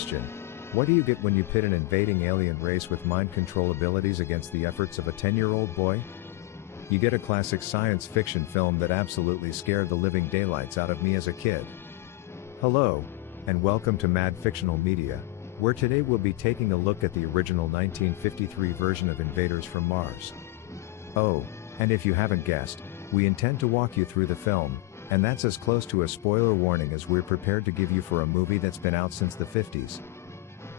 Question: what do you get when you pit an invading alien race with mind control abilities against the efforts of a 10-year-old boy? You get a classic science fiction film that absolutely scared the living daylights out of me as a kid. Hello, and welcome to Mad Fictional Media, where today we'll be taking a look at the original 1953 version of Invaders from Mars. Oh, and if you haven't guessed, we intend to walk you through the film, and that's as close to a spoiler warning as we're prepared to give you for a movie that's been out since the 50s.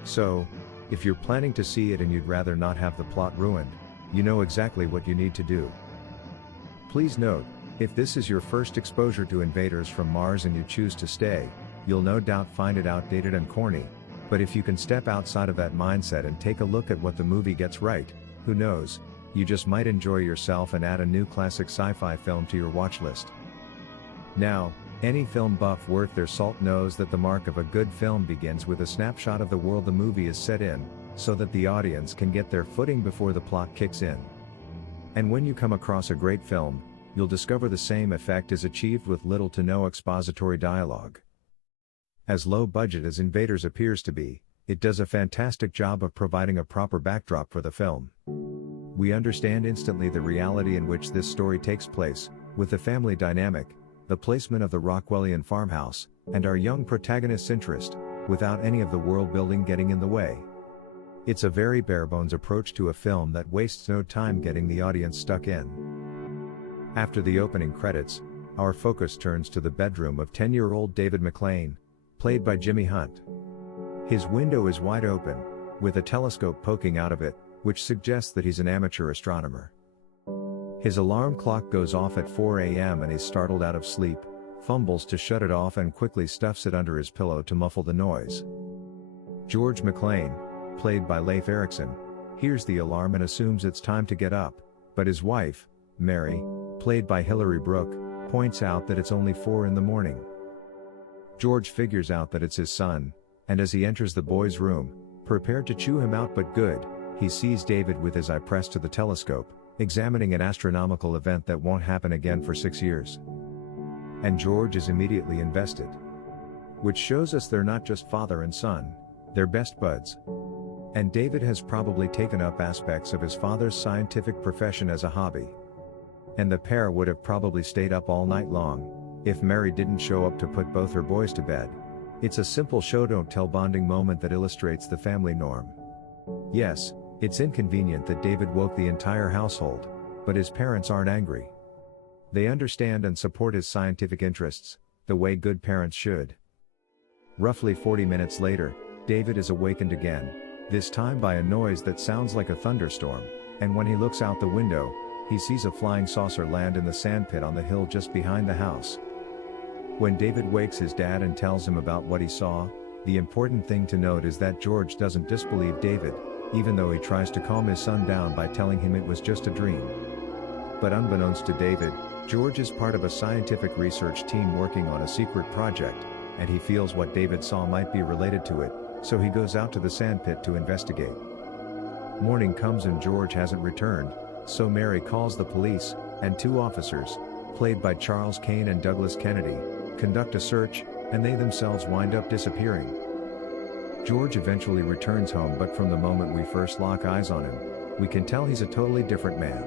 So, if you're planning to see it and you'd rather not have the plot ruined, you know exactly what you need to do. Please note, if this is your first exposure to Invaders from Mars and you choose to stay, you'll no doubt find it outdated and corny, but if you can step outside of that mindset and take a look at what the movie gets right, who knows, you just might enjoy yourself and add a new classic sci-fi film to your watch list. Now, any film buff worth their salt knows that the mark of a good film begins with a snapshot of the world the movie is set in, so that the audience can get their footing before the plot kicks in. And when you come across a great film, you'll discover the same effect is achieved with little to no expository dialogue. As low budget as Invaders appears to be, it does a fantastic job of providing a proper backdrop for the film. We understand instantly the reality in which this story takes place, with the family dynamic, the placement of the Rockwellian farmhouse, and our young protagonist's interest, without any of the world building getting in the way. It's a very bare-bones approach to a film that wastes no time getting the audience stuck in. After the opening credits, our focus turns to the bedroom of 10-year-old David McLean, played by Jimmy Hunt. His window is wide open, with a telescope poking out of it, which suggests that he's an amateur astronomer. His alarm clock goes off at 4 a.m. and he's startled out of sleep, fumbles to shut it off and quickly stuffs it under his pillow to muffle the noise. George McLean, played by Leif Erikson, hears the alarm and assumes it's time to get up, but his wife, Mary, played by Hilary Brooke, points out that it's only 4 in the morning. George figures out that it's his son, and as he enters the boy's room, prepared to chew him out but good, he sees David with his eye pressed to the telescope, examining an astronomical event that won't happen again for 6 years. And George is immediately invested. Which shows us they're not just father and son, they're best buds. And David has probably taken up aspects of his father's scientific profession as a hobby. And the pair would have probably stayed up all night long, if Mary didn't show up to put both her boys to bed. It's a simple show-don't-tell bonding moment that illustrates the family norm. Yes, it's inconvenient that David woke the entire household, but his parents aren't angry. They understand and support his scientific interests, the way good parents should. Roughly 40 minutes later, David is awakened again, this time by a noise that sounds like a thunderstorm, and when he looks out the window, he sees a flying saucer land in the sandpit on the hill just behind the house. When David wakes his dad and tells him about what he saw, the important thing to note is that George doesn't disbelieve David, even though he tries to calm his son down by telling him it was just a dream. But unbeknownst to David, George is part of a scientific research team working on a secret project, and he feels what David saw might be related to it, so he goes out to the sandpit to investigate. Morning comes and George hasn't returned, so Mary calls the police, and 2 officers, played by Charles Kane and Douglas Kennedy, conduct a search, and they themselves wind up disappearing. George eventually returns home, but from the moment we first lock eyes on him, we can tell he's a totally different man.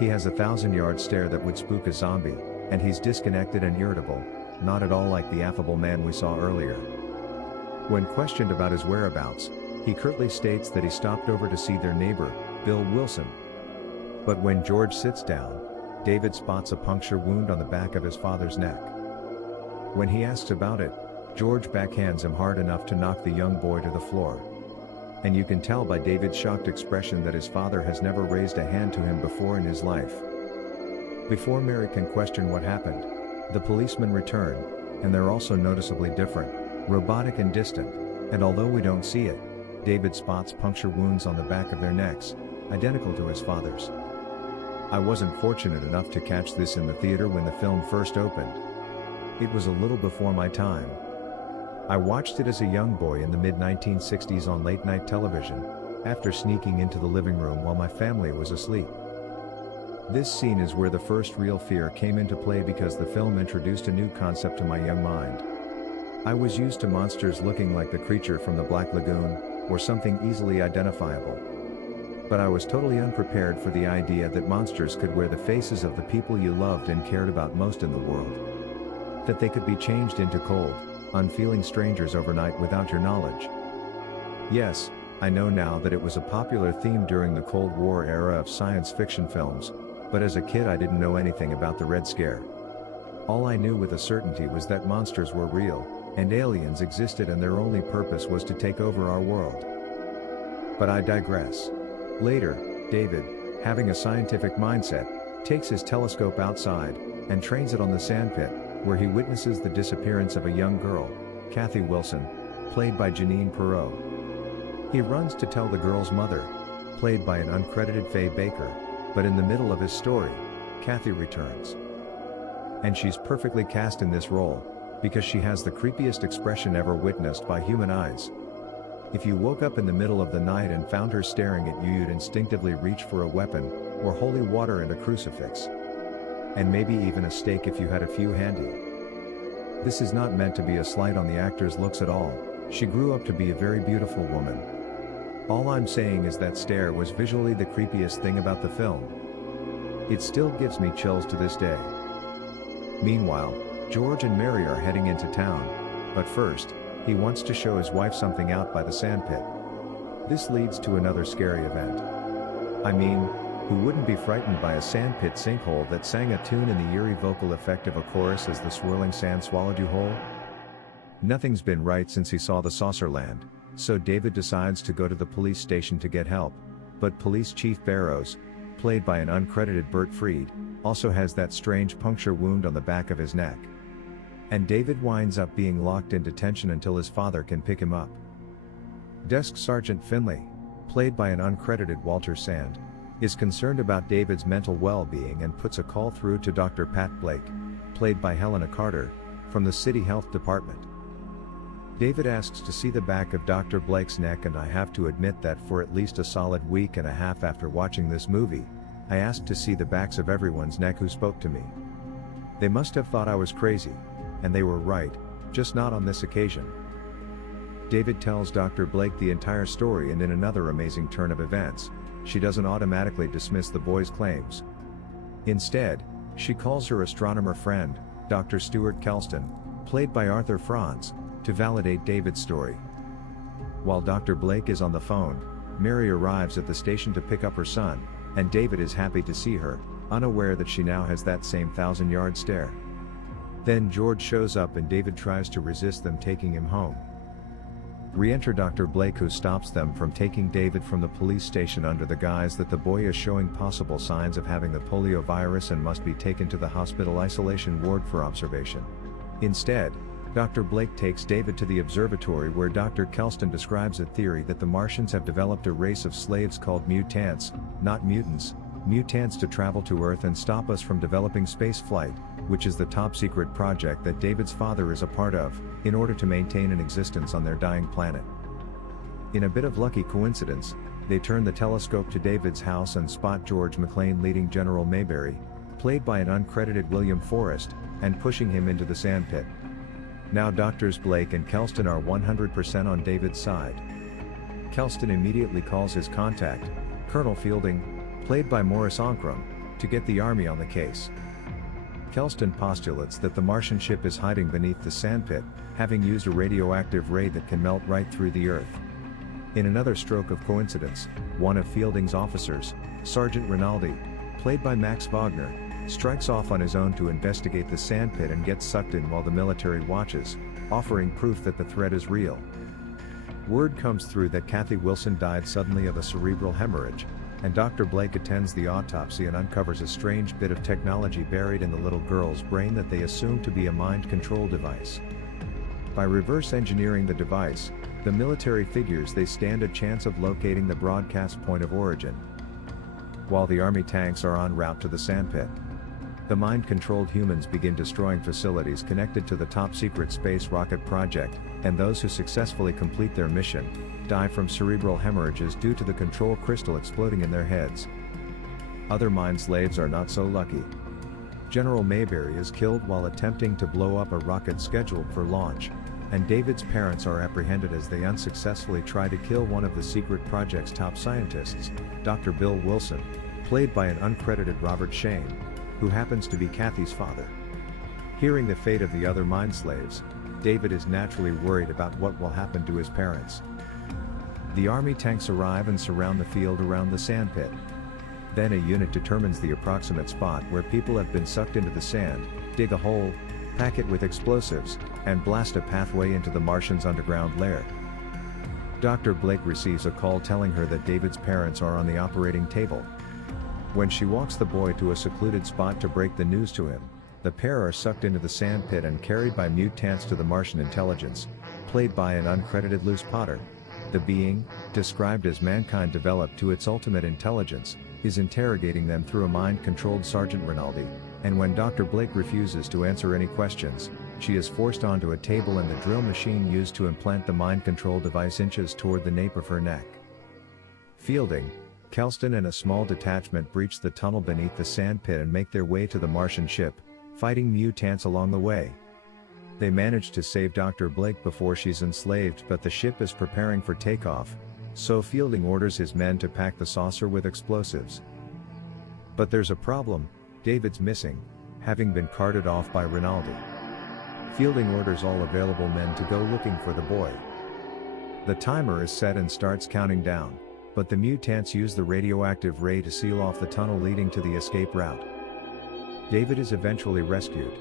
He has a 1,000-yard stare that would spook a zombie, and he's disconnected and irritable, not at all like the affable man we saw earlier. When questioned about his whereabouts, he curtly states that he stopped over to see their neighbor, Bill Wilson. But when George sits down, David spots a puncture wound on the back of his father's neck. When he asks about it, George backhands him hard enough to knock the young boy to the floor. And you can tell by David's shocked expression that his father has never raised a hand to him before in his life. Before Mary can question what happened, the policemen return, and they're also noticeably different, robotic and distant, and although we don't see it, David spots puncture wounds on the back of their necks, identical to his father's. I wasn't fortunate enough to catch this in the theater when the film first opened. It was a little before my time. I watched it as a young boy in the mid-1960s on late-night television, after sneaking into the living room while my family was asleep. This scene is where the first real fear came into play because the film introduced a new concept to my young mind. I was used to monsters looking like the creature from the Black Lagoon, or something easily identifiable. But I was totally unprepared for the idea that monsters could wear the faces of the people you loved and cared about most in the world. That they could be changed into cold, unfeeling strangers overnight without your knowledge. Yes, I know now that it was a popular theme during the Cold War era of science fiction films, but as a kid I didn't know anything about the Red Scare. All I knew with a certainty was that monsters were real, and aliens existed and their only purpose was to take over our world. But I digress. Later, David, having a scientific mindset, takes his telescope outside, and trains it on the sandpit, where he witnesses the disappearance of a young girl, Kathy Wilson, played by Janine Perreault. He runs to tell the girl's mother, played by an uncredited Faye Baker, but in the middle of his story, Kathy returns. And she's perfectly cast in this role, because she has the creepiest expression ever witnessed by human eyes. If you woke up in the middle of the night and found her staring at you, you'd instinctively reach for a weapon, or holy water and a crucifix. And maybe even a stake if you had a few handy. This is not meant to be a slight on the actor's looks at all. She grew up to be a very beautiful woman. All I'm saying is that stare was visually the creepiest thing about the film. It still gives me chills to this day. Meanwhile, George and Mary are heading into town, but first, he wants to show his wife something out by the sandpit. This leads to another scary event. I mean, who wouldn't be frightened by a sandpit sinkhole that sang a tune in the eerie vocal effect of a chorus as the swirling sand swallowed you whole? Nothing's been right since he saw the saucer land, so David decides to go to the police station to get help, but Police Chief Barrows, played by an uncredited Bert Freed, also has that strange puncture wound on the back of his neck. And David winds up being locked in detention until his father can pick him up. Desk Sergeant Finley, played by an uncredited Walter Sand, is concerned about David's mental well-being and puts a call through to Dr. Pat Blake, played by Helena Carter, from the City Health Department. David asks to see the back of Dr. Blake's neck, and I have to admit that for at least a solid week and a half after watching this movie, I asked to see the backs of everyone's neck who spoke to me. They must have thought I was crazy, and they were right, just not on this occasion. David tells Dr. Blake the entire story, and in another amazing turn of events, she doesn't automatically dismiss the boy's claims. Instead, she calls her astronomer friend, Dr. Stuart Kelston, played by Arthur Franz, to validate David's story. While Dr. Blake is on the phone, Mary arrives at the station to pick up her son, and David is happy to see her, unaware that she now has that same 1,000-yard stare. Then George shows up and David tries to resist them taking him home. Re-enter Dr. Blake, who stops them from taking David from the police station under the guise that the boy is showing possible signs of having the polio virus and must be taken to the hospital isolation ward for observation. Instead, Dr. Blake takes David to the observatory, where Dr. Kelston describes a theory that the Martians have developed a race of slaves called mutants, not mutants, mutants to travel to Earth and stop us from developing space flight, which is the top-secret project that David's father is a part of, in order to maintain an existence on their dying planet. In a bit of lucky coincidence, they turn the telescope to David's house and spot George McClane leading General Mayberry, played by an uncredited William Forrest, and pushing him into the sandpit. Now Doctors Blake and Kelston are 100% on David's side. Kelston immediately calls his contact, Colonel Fielding, played by Maurice Ancrum, to get the army on the case. Kelston postulates that the Martian ship is hiding beneath the sandpit, having used a radioactive ray that can melt right through the Earth. In another stroke of coincidence, one of Fielding's officers, Sergeant Rinaldi, played by Max Wagner, strikes off on his own to investigate the sandpit and gets sucked in while the military watches, offering proof that the threat is real. Word comes through that Kathy Wilson died suddenly of a cerebral hemorrhage, and Dr. Blake attends the autopsy and uncovers a strange bit of technology buried in the little girl's brain that they assume to be a mind control device. By reverse engineering the device, the military figures they stand a chance of locating the broadcast point of origin. While the army tanks are en route to the sandpit, the mind-controlled humans begin destroying facilities connected to the top-secret space rocket project, and those who successfully complete their mission die from cerebral hemorrhages due to the control crystal exploding in their heads. Other mind slaves are not so lucky. General Mayberry is killed while attempting to blow up a rocket scheduled for launch, and David's parents are apprehended as they unsuccessfully try to kill one of the secret project's top scientists, Dr. Bill Wilson, played by an uncredited Robert Shane, who happens to be Kathy's father. Hearing the fate of the other mind slaves, David is naturally worried about what will happen to his parents. The army tanks arrive and surround the field around the sandpit. Then a unit determines the approximate spot where people have been sucked into the sand, dig a hole, pack it with explosives, and blast a pathway into the Martians' underground lair. Dr. Blake receives a call telling her that David's parents are on the operating table. When she walks the boy to a secluded spot to break the news to him, the pair are sucked into the sandpit and carried by mutants to the Martian intelligence, played by an uncredited Luce Potter. The being, described as mankind developed to its ultimate intelligence, is interrogating them through a mind-controlled Sergeant Rinaldi, and when Dr. Blake refuses to answer any questions, she is forced onto a table and the drill machine used to implant the mind control device inches toward the nape of her neck. Fielding, Kelston and a small detachment breach the tunnel beneath the sandpit and make their way to the Martian ship, fighting mutants along the way. They manage to save Dr. Blake before she's enslaved, but the ship is preparing for takeoff, so Fielding orders his men to pack the saucer with explosives. But there's a problem: David's missing, having been carted off by Rinaldi. Fielding orders all available men to go looking for the boy. The timer is set and starts counting down, but the mutants use the radioactive ray to seal off the tunnel leading to the escape route. David is eventually rescued,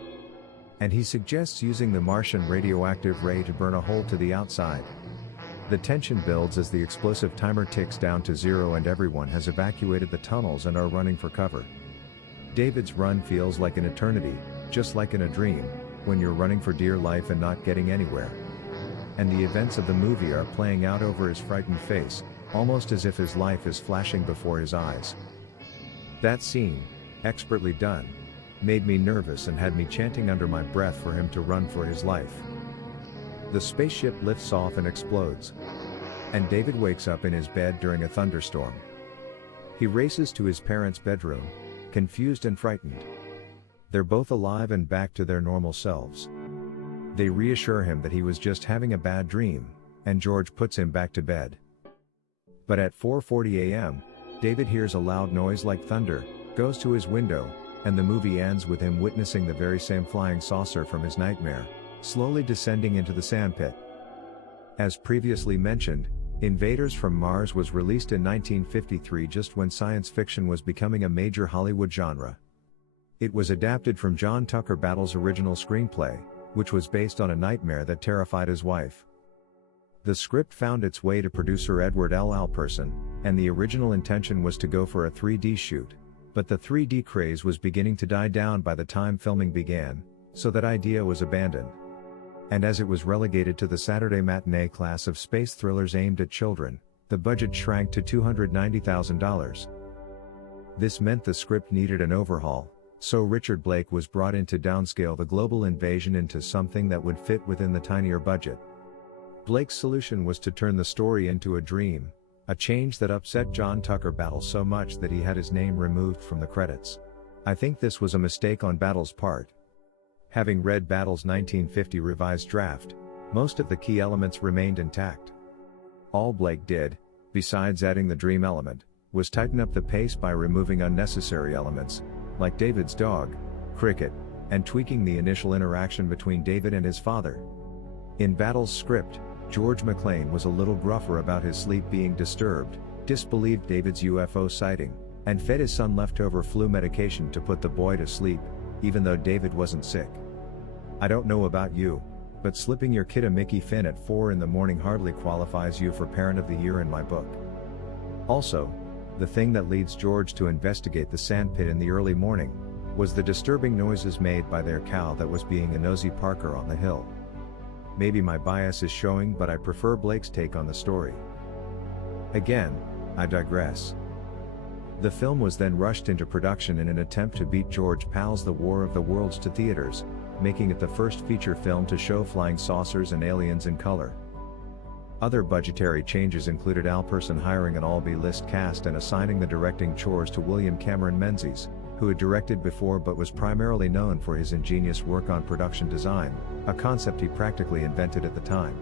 and he suggests using the Martian radioactive ray to burn a hole to the outside. The tension builds as the explosive timer ticks down to 0 and everyone has evacuated the tunnels and are running for cover. David's run feels like an eternity, just like in a dream, when you're running for dear life and not getting anywhere. And the events of the movie are playing out over his frightened face, almost as if his life is flashing before his eyes. That scene, expertly done, made me nervous and had me chanting under my breath for him to run for his life. The spaceship lifts off and explodes, and David wakes up in his bed during a thunderstorm. He races to his parents' bedroom, confused and frightened. They're both alive and back to their normal selves. They reassure him that he was just having a bad dream, and George puts him back to bed. But at 4:40 a.m., David hears a loud noise like thunder, goes to his window, and the movie ends with him witnessing the very same flying saucer from his nightmare, slowly descending into the sandpit. As previously mentioned, Invaders from Mars was released in 1953, just when science fiction was becoming a major Hollywood genre. It was adapted from John Tucker Battle's original screenplay, which was based on a nightmare that terrified his wife. The script found its way to producer Edward L. Alperson, and the original intention was to go for a 3D shoot, but the 3D craze was beginning to die down by the time filming began, so that idea was abandoned. And as it was relegated to the Saturday matinee class of space thrillers aimed at children, the budget shrank to $290,000. This meant the script needed an overhaul, so Richard Blake was brought in to downscale the global invasion into something that would fit within the tinier budget. Blake's solution was to turn the story into a dream, a change that upset John Tucker Battle so much that he had his name removed from the credits. I think this was a mistake on Battle's part. Having read Battle's 1950 revised draft, most of the key elements remained intact. All Blake did, besides adding the dream element, was tighten up the pace by removing unnecessary elements, like David's dog, Cricket, and tweaking the initial interaction between David and his father. In Battle's script, George McClane was a little gruffer about his sleep being disturbed, disbelieved David's UFO sighting, and fed his son leftover flu medication to put the boy to sleep, even though David wasn't sick. I don't know about you, but slipping your kid a Mickey Finn at 4 in the morning hardly qualifies you for Parent of the Year in my book. Also, the thing that leads George to investigate the sandpit in the early morning was the disturbing noises made by their cow that was being a nosy Parker on the hill. Maybe my bias is showing, but I prefer Blake's take on the story. Again, I digress. The film was then rushed into production in an attempt to beat George Pal's The War of the Worlds to theaters, making it the first feature film to show flying saucers and aliens in color. Other budgetary changes included Alperson hiring an all B-list cast and assigning the directing chores to William Cameron Menzies, who had directed before but was primarily known for his ingenious work on production design, a concept he practically invented at the time.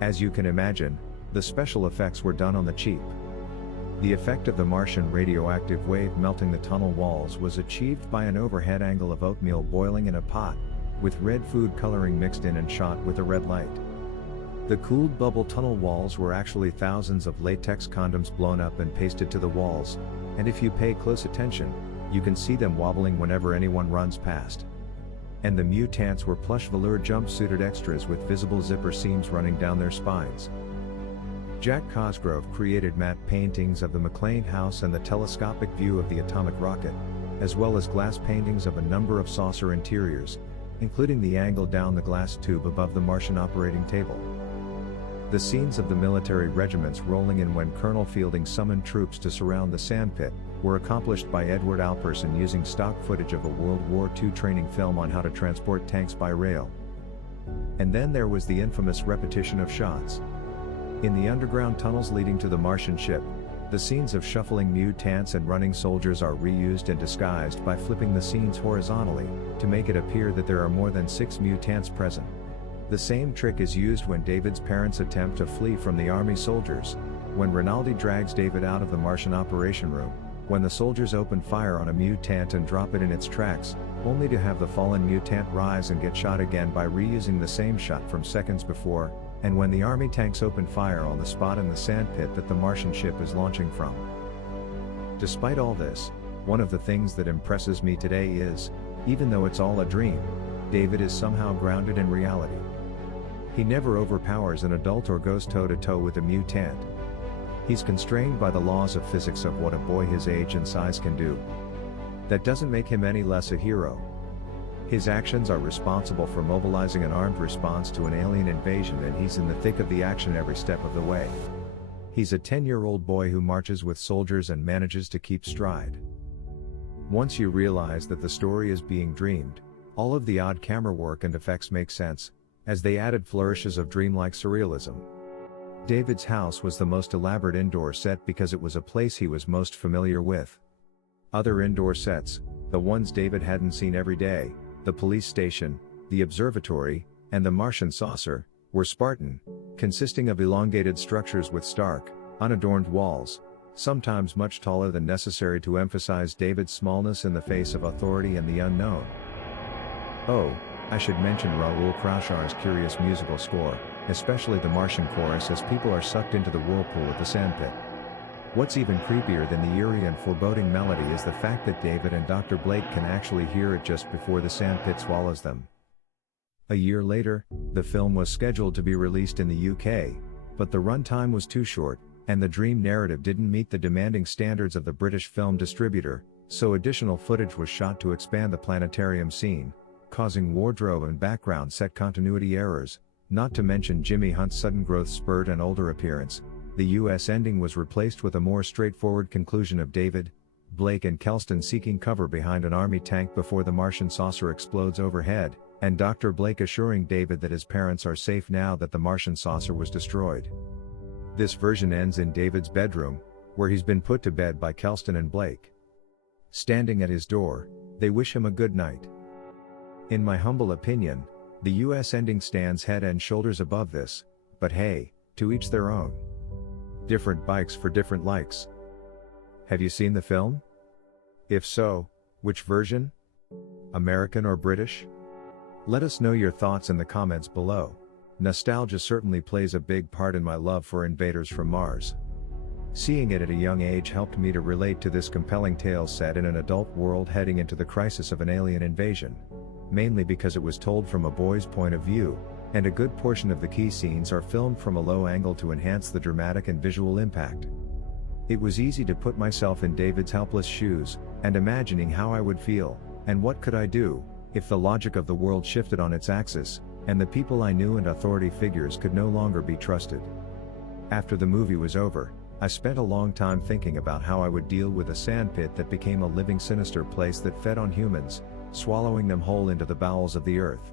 As you can imagine, the special effects were done on the cheap. The effect of the Martian radioactive wave melting the tunnel walls was achieved by an overhead angle of oatmeal boiling in a pot, with red food coloring mixed in and shot with a red light. The cooled bubble tunnel walls were actually thousands of latex condoms blown up and pasted to the walls, and if you pay close attention, you can see them wobbling whenever anyone runs past. And the mutants were plush velour jumpsuited extras with visible zipper seams running down their spines. Jack Cosgrove created matte paintings of the McLean house and the telescopic view of the atomic rocket, as well as glass paintings of a number of saucer interiors, including the angle down the glass tube above the Martian operating table. The scenes of the military regiments rolling in when Colonel Fielding summoned troops to surround the sandpit were accomplished by Edward Alperson using stock footage of a World War II training film on how to transport tanks by rail. And then there was the infamous repetition of shots. In the underground tunnels leading to the Martian ship, the scenes of shuffling mutants and running soldiers are reused and disguised by flipping the scenes horizontally, to make it appear that there are more than 6 mutants present. The same trick is used when David's parents attempt to flee from the army soldiers, when Rinaldi drags David out of the Martian operation room, when the soldiers open fire on a mutant and drop it in its tracks, only to have the fallen mutant rise and get shot again by reusing the same shot from seconds before, and when the army tanks open fire on the spot in the sandpit that the Martian ship is launching from. Despite all this, one of the things that impresses me today is, even though it's all a dream, David is somehow grounded in reality. He never overpowers an adult or goes toe-to-toe with a mutant. He's constrained by the laws of physics of what a boy his age and size can do. That doesn't make him any less a hero. His actions are responsible for mobilizing an armed response to an alien invasion, and he's in the thick of the action every step of the way. He's a 10-year-old boy who marches with soldiers and manages to keep stride. Once you realize that the story is being dreamed, all of the odd camera work and effects make sense, as they added flourishes of dreamlike surrealism. David's house was the most elaborate indoor set because it was a place he was most familiar with. Other indoor sets, the ones David hadn't seen every day, the police station, the observatory, and the Martian saucer, were Spartan, consisting of elongated structures with stark, unadorned walls, sometimes much taller than necessary to emphasize David's smallness in the face of authority and the unknown. Oh, I should mention Raoul Krauchar's curious musical score, especially the Martian chorus as people are sucked into the whirlpool of the sandpit. What's even creepier than the eerie and foreboding melody is the fact that David and Dr. Blake can actually hear it just before the sandpit swallows them. A year later, the film was scheduled to be released in the UK, but the runtime was too short, and the dream narrative didn't meet the demanding standards of the British film distributor, so additional footage was shot to expand the planetarium scene, causing wardrobe and background set continuity errors, not to mention Jimmy Hunt's sudden growth spurt and older appearance. The US ending was replaced with a more straightforward conclusion of David, Blake and Kelston seeking cover behind an army tank before the Martian saucer explodes overhead, and Dr. Blake assuring David that his parents are safe now that the Martian saucer was destroyed. This version ends in David's bedroom, where he's been put to bed by Kelston and Blake. Standing at his door, they wish him a good night. In my humble opinion, the US ending stands head and shoulders above this, but hey, to each their own. Different bikes for different likes. Have you seen the film? If so, which version? American or British? Let us know your thoughts in the comments below. Nostalgia certainly plays a big part in my love for Invaders from Mars. Seeing it at a young age helped me to relate to this compelling tale set in an adult world heading into the crisis of an alien invasion. Mainly because it was told from a boy's point of view, and a good portion of the key scenes are filmed from a low angle to enhance the dramatic and visual impact. It was easy to put myself in David's helpless shoes, and imagining how I would feel, and what could I do, if the logic of the world shifted on its axis, and the people I knew and authority figures could no longer be trusted. After the movie was over, I spent a long time thinking about how I would deal with a sandpit that became a living sinister place that fed on humans, swallowing them whole into the bowels of the earth.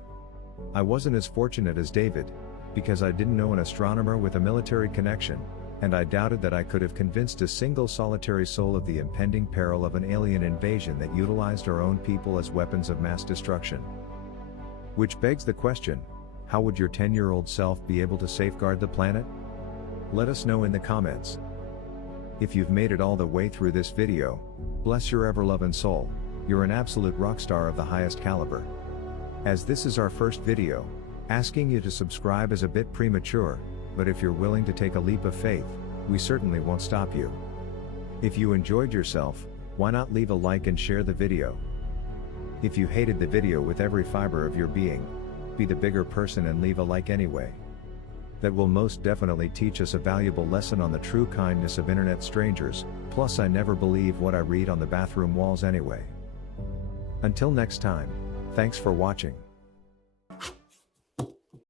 I wasn't as fortunate as David, because I didn't know an astronomer with a military connection, And I doubted that I could have convinced a single solitary soul of the impending peril of an alien invasion that utilized our own people as weapons of mass destruction. Which begs the question, how would your 10-year-old self be able to safeguard the planet? Let us know in the comments. If you've made it all the way through this video, bless your ever-loving soul, you're an absolute rock star of the highest caliber. As this is our first video, asking you to subscribe is a bit premature, but if you're willing to take a leap of faith, we certainly won't stop you. If you enjoyed yourself, why not leave a like and share the video? If you hated the video with every fiber of your being, be the bigger person and leave a like anyway. That will most definitely teach us a valuable lesson on the true kindness of internet strangers, plus I never believe what I read on the bathroom walls anyway. Until next time, thanks for watching.